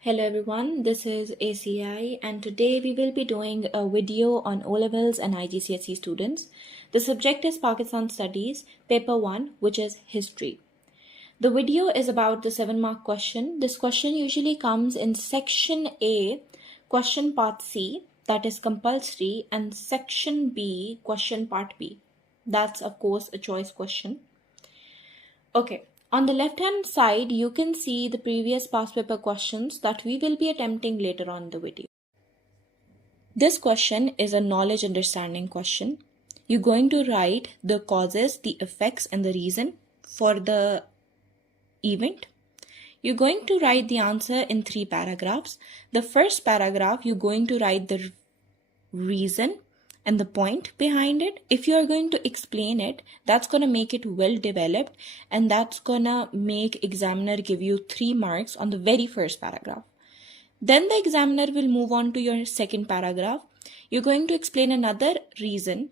Hello everyone, this is ACI and today we will be doing a video on O-levels and IGCSE students. The subject is Pakistan Studies, paper 1, which is history. The video is about the 7-mark question. This question usually comes in section A, question part C, that is compulsory, and section B, question part B. That's of course a choice question. Okay. On the left-hand side, you can see the previous past paper questions that we will be attempting later on in the video. This question is a knowledge understanding question. You're going to write the causes, the effects, and the reason for the event. You're going to write the answer in 3 paragraphs. The first paragraph, you're going to write the reason and the point behind it. If you are going to explain it, that's going to make it well developed, and that's going to make examiner give you 3 marks on the very first paragraph. Then the examiner will move on to your second paragraph. You're going to explain another reason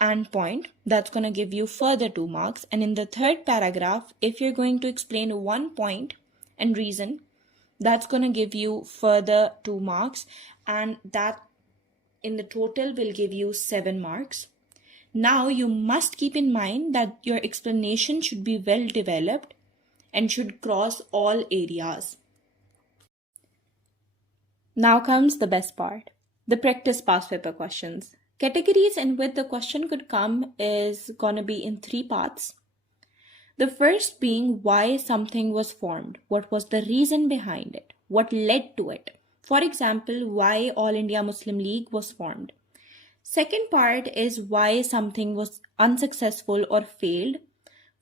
and point. That's going to give you further 2 marks. And in the third paragraph, if you're going to explain 1 point and reason, that's going to give you further 2 marks, and that in the total will give you 7 marks. Now you must keep in mind that your explanation should be well developed and should cross all areas. Now comes the best part, the practice past paper questions. Categories in which the question could come is gonna be in 3 parts. The first being why something was formed, what was the reason behind it, what led to it. For example, why All India Muslim League was formed. Second part is why something was unsuccessful or failed.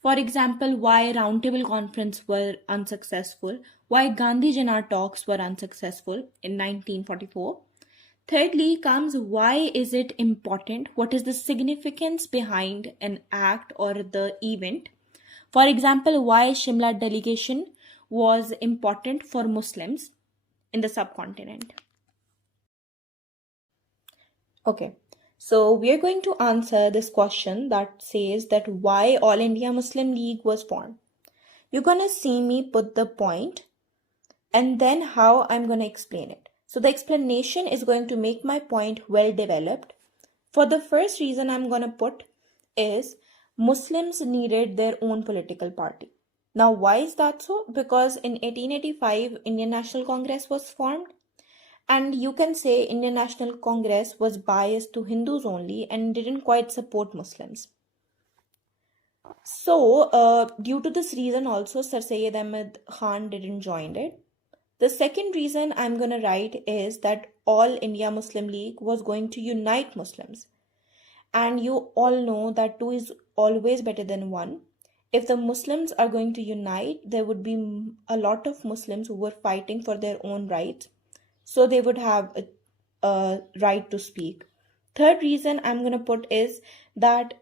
For example, why Roundtable Conference were unsuccessful, why Gandhi-Jinnah talks were unsuccessful in 1944. Thirdly comes why is it important, what is the significance behind an act or the event. For example, why Shimla Delegation was important for Muslims in the subcontinent. Okay, so we are going to answer this question that says that why All India Muslim League was formed. You're going to see me put the point and then how I'm going to explain it. So the explanation is going to make my point well developed. For the first reason I'm going to put is Muslims needed their own political party. Now, why is that so? Because in 1885, Indian National Congress was formed, and you can say Indian National Congress was biased to Hindus only and didn't quite support Muslims. So, due to this reason also, Sir Syed Ahmed Khan didn't join it. The second reason I'm going to write is that All India Muslim League was going to unite Muslims. And you all know that 2 is always better than 1. If the Muslims are going to unite, there would be a lot of Muslims who were fighting for their own rights. So they would have a right to speak. Third reason I'm going to put is that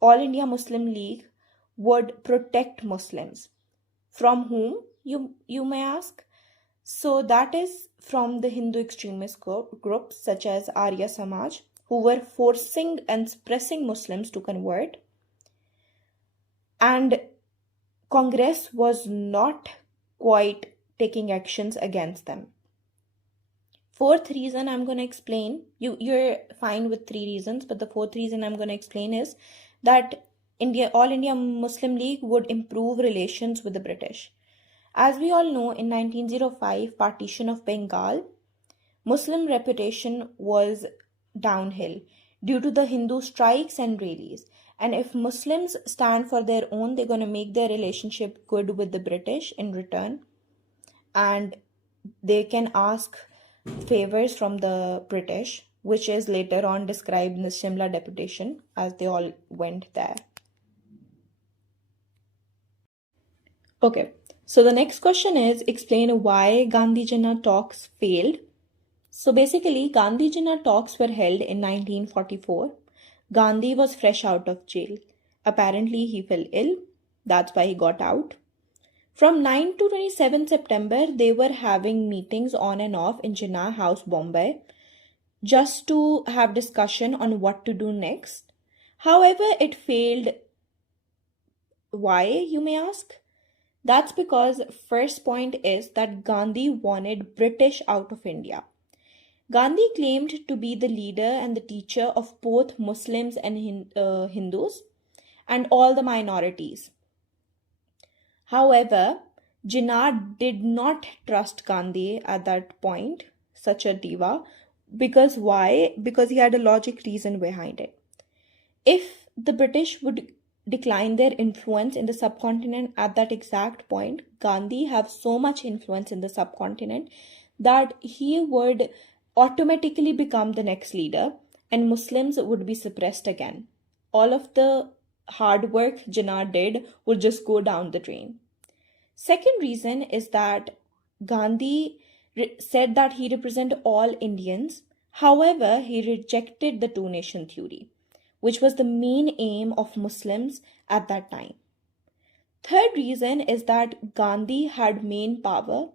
All India Muslim League would protect Muslims. From whom, you may ask? So that is from the Hindu extremist groups such as Arya Samaj, who were forcing and pressing Muslims to convert. And Congress was not quite taking actions against them. Fourth reason I'm going to explain, you're fine with 3 reasons, but the fourth reason I'm going to explain is that All India Muslim League would improve relations with the British. As we all know, in 1905, partition of Bengal, Muslim reputation was downhill due to the Hindu strikes and rallies. And if Muslims stand for their own, they're going to make their relationship good with the British in return. And they can ask favors from the British, which is later on described in the Shimla deputation as they all went there. Okay, so the next question is explain why Gandhi-Jinnah talks failed. So basically, Gandhi-Jinnah talks were held in 1944. Gandhi was fresh out of jail. Apparently, he fell ill. That's why he got out. From 9 to 27 September, they were having meetings on and off in Jinnah House, Bombay, just to have discussion on what to do next. However, it failed. Why, you may ask? That's because first point is that Gandhi wanted British out of India. Gandhi claimed to be the leader and the teacher of both Muslims and Hindus and all the minorities. However, Jinnah did not trust Gandhi at that point, such a diva, because why? Because he had a logic reason behind it. If the British would decline their influence in the subcontinent at that exact point, Gandhi have so much influence in the subcontinent that he would automatically become the next leader and Muslims would be suppressed again. All of the hard work Jinnah did would just go down the drain. Second reason is that Gandhi said that he represented all Indians. However, he rejected the two nation theory, which was the main aim of Muslims at that time. Third reason is that Gandhi had main power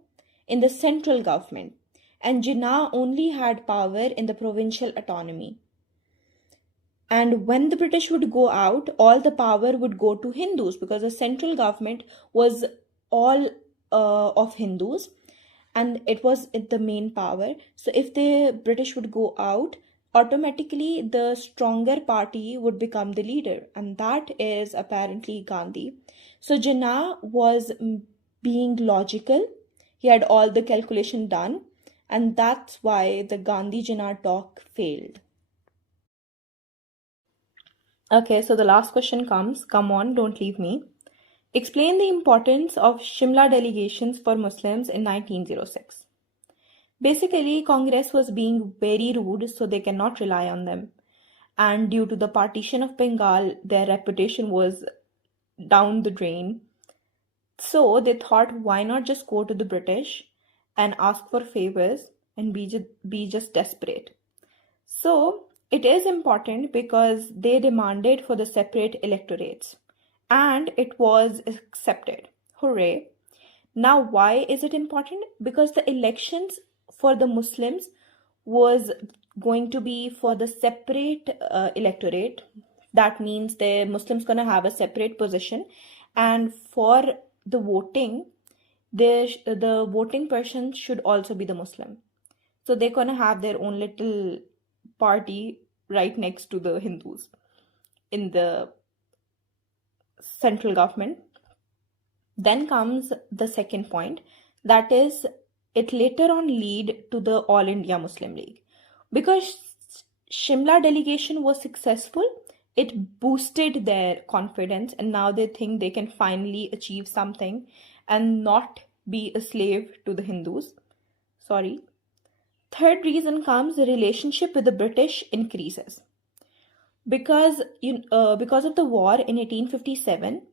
in the central government and Jinnah only had power in the provincial autonomy. And when the British would go out, all the power would go to Hindus because the central government was all of Hindus and it was the main power. So if the British would go out, automatically the stronger party would become the leader, and that is apparently Gandhi. So Jinnah was being logical. He had all the calculation done, and that's why the Gandhi-Jinnah talk failed. Okay, so the last question comes. Come on, don't leave me. Explain the importance of Shimla delegations for Muslims in 1906. Basically, Congress was being very rude, so they cannot rely on them. And due to the partition of Bengal, their reputation was down the drain. So they thought, why not just go to the British and ask for favors and be just desperate. So it is important because they demanded for the separate electorates and it was accepted. Hooray. Now, why is it important? Because the elections for the Muslims was going to be for the separate electorate. That means the Muslims going to have a separate position, and for the voting, the voting person should also be the Muslim. So they're going to have their own little party right next to the Hindus in the central government. Then comes the second point, that is, it later on lead to the All India Muslim League. Because Shimla delegation was successful, it boosted their confidence and now they think they can finally achieve something and not be a slave to the Hindus. Sorry. Third reason comes the relationship with the British increases. Because of the war in 1857,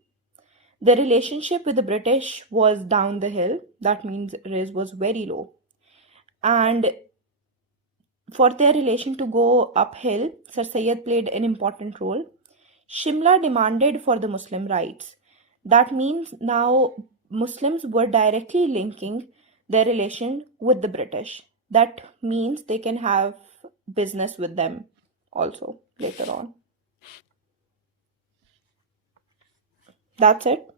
the relationship with the British was down the hill. That means riz was very low. And for their relation to go uphill, Sir Syed played an important role. Shimla demanded for the Muslim rights. That means now Muslims were directly linking their relation with the British. That means they can have business with them also later on. That's it.